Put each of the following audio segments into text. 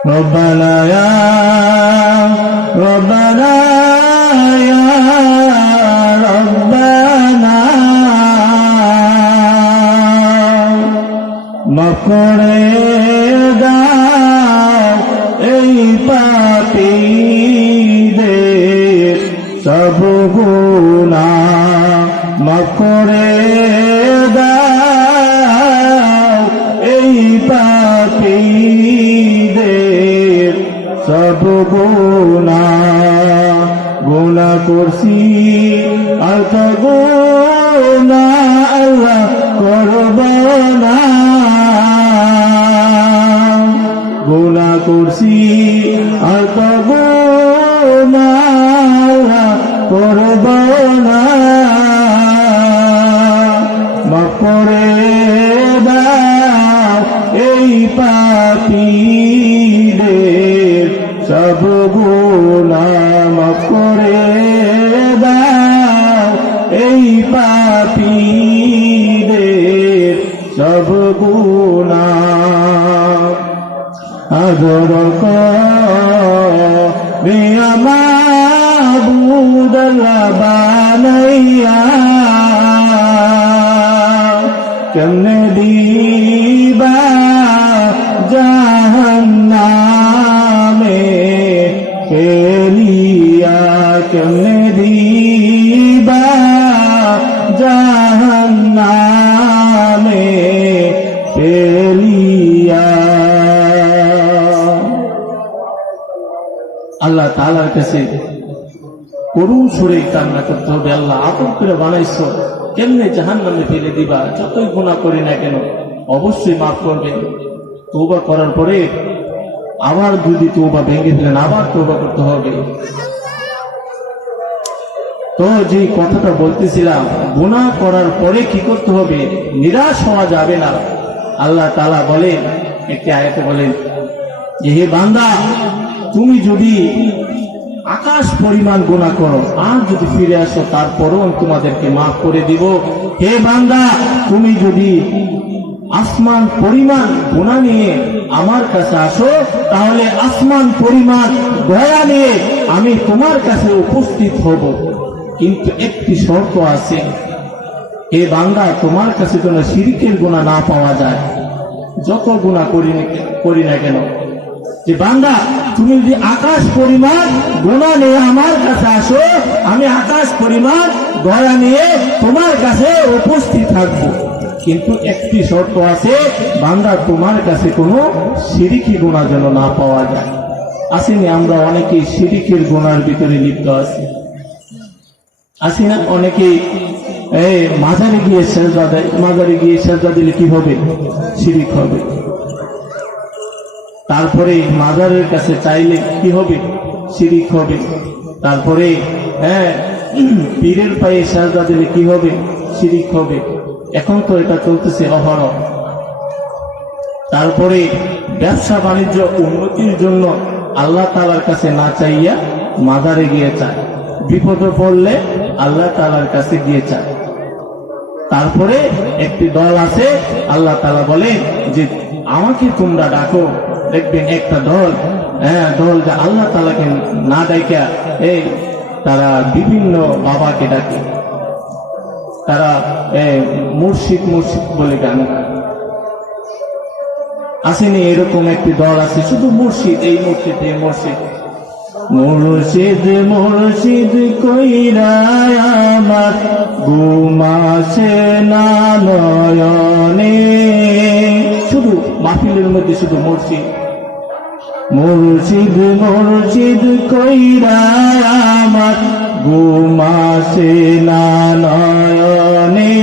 ربنا يا ربنا يا ربنا মাফ করে দাও এই পাপীদের সব গুনাহ মাফ করে দাও এই পাপীদের সব গুনাহ গুনাহ করছি আর তো গুনাহ আল্লাহ করব না গুনাহ করছি আর তো গুনাহ করব না মাফ করে দাও এই পাপীদের সব গুনাহ মাফ করে দাও এই পাপীদের সব গুনাহ আদর করে মাবুদ বানাইয়া কেমনে দিবা জাহান্নামে ফেলিয়া কেমনে দিবা জাহান্নামে ফেলিয়া আল্লাহ তাআলার কাছে করুণ সুরে কান্না করতে হবে আল্লাহ আপন করে বানাইছো কেমনে জাহান্নামে ফেলে দিবা যতই গুনাহ করি না কেন অবশ্যই মাফ করবেন তওবা করার পরে আবার যদি তওবা ভেঙে ফেলেন আবার তওবা করতে হবে তো যে কথাটা বলতেছিলাম গুনাহ করার পরে কি করতে হবে নিরাশ হওয়া যাবে না আল্লাহ তাআলা বলেন একটি আয়াতে বলেন যে হে বান্দা তুমি যদি আকাশ পরিমাণ গুনাহ করো আর যদি ফিরে আসো তারপরও তোমাদেরকে মাফ করে দিব হে বান্দা তুমি যদি আসমান পরিমাণ গুনাহ নিয়ে আমার কাছে আসো তাহলে আসমান পরিমাণ দয়া নিয়ে আমি তোমার কাছে উপস্থিত হব কিন্তু একটি শর্ত আছে হে বান্দা তোমার কাছে যেন শিরকের গুনাহ না পাওয়া যায় যত গুনাহ করি না কেন যে বান্দা তুমি যদি আকাশ পরিমাণ গুনাহ নিয়ে আমার কাছে আসো আমি আকাশ পরিমাণ দয়া নিয়ে তোমার কাছে উপস্থিত থাকবো কিন্তু একটি শর্ত আছে বান্দা তোমার কাছে কোনো শিরকি গুনাহ যেন না পাওয়া যায় আসেনি আমরা অনেকেই শিরকের গুনাহর ভিতরে লিপ্ত আছি আসি না অনেকেই মাজারে গিয়ে সেজদা দেয় মাজারে গিয়ে সেজদা দিলে কি হবে শিরক হবে তারপরে মাজারের কাছে চাইলে কি হবে শিরক হবে তারপরে পীরের পায়ে সেজদা দিলে কি হবে শিরক হবে এখন তো এটা চলতেছে অহরহ তারপরে ব্যবসা বাণিজ্য উন্নতির জন্য আল্লাহ তাআলার কাছে না চাইয়া মাজারে গিয়ে চায় বিপদে পড়লে আল্লাহ তাআলার কাছে গিয়ে চায় তারপরে একটি দল আছে আল্লাহ তাআলা বলে যে আমাকে তোমরা ডাকো দেখবেন একটা দল দল যে আল্লাহ তাআলাকে না ডাইকা তারা বিভিন্ন বাবাকে ডাকে তারা মুর্শিদ মুর্শিদ বলে গান আসেনি এরকম একটি দল আছে শুধু মুর্শিদ এই মুর্শিদ এই মুর্শিদ মুর্শিদ মুর্শিদ কইরা আমার ঘুমাসে না নয়নে শুধু মাহফিলের মধ্যে শুধু মুর্শিদ মুর্শিদ মুর্শিদ কইরা আমার ঘুমাসে না নয়নে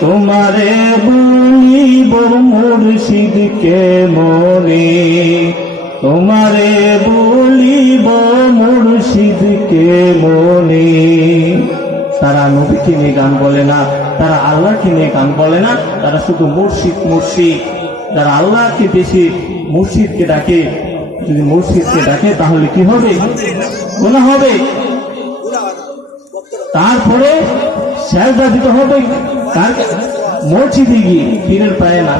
তোমারে বলিব মুর্শিদ কে মনে তোমারে বলিব মুর্শিদ কে মনে তারা নবীকে নিয়ে গান বলে না তারা আল্লাহকে নিয়ে গান বলে না তারা শুধু মুর্শিদ মুর্শিদ যারা আল্লাহকে বেশি মুর্শিদকে ডাকে যদি মুর্শিদকে ডাকে তাহলে কি হবে গুনাহ হবে তারপরে সেজদা দিতে হবে কার মসজিদে গিয়ে পীরের পায়ে না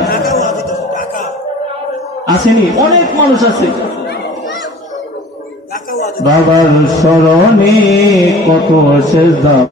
আসেনি, অনেক মানুষ আছে বাবার স্মরণে কত সেজদা